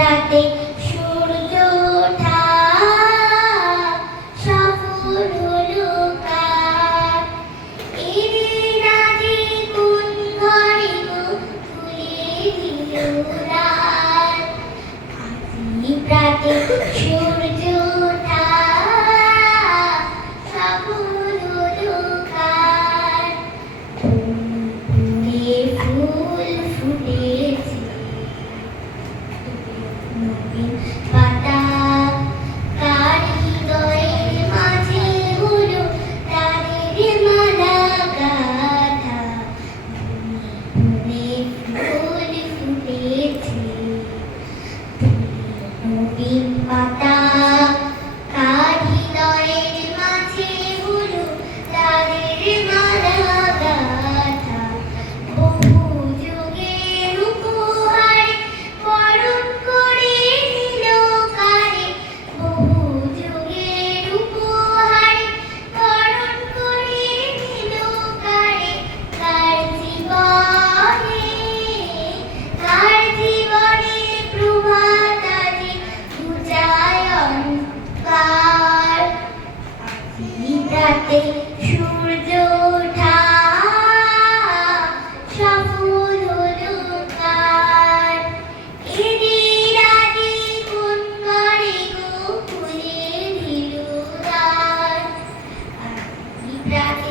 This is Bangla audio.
রাতে সূর্য ওঠা সফল হলো কার। ঈদের রাতে কোন ঘরে গো খুলে দিল রাত। আজিব রাতে সূর্য ওঠা সফল হলো কার। ফুলে ফুল ফুটেছে নবীন পাতা, কার হৃদয়ের মাঝে হলো তাদের মালা গাঁথা। ফুলে ফুল ফুটেছে নবীন পাতা, কার হৃদয়ের মাঝে হলো তাদের মালা গাঁথা। বহু যুগের উপহারে বরণ করে নিল কারে, বহু যুগের উপহারে বরণ করে নিল কারে। কার জীবনে প্রভাত আজি ঘুচায় অন্ধকার। আজিব রাতে সূর্য ওঠা সফল হলো কার। ঈদের রাতে কোন ঘরে গো খুলে দিল দ্বার। আজিব রাতে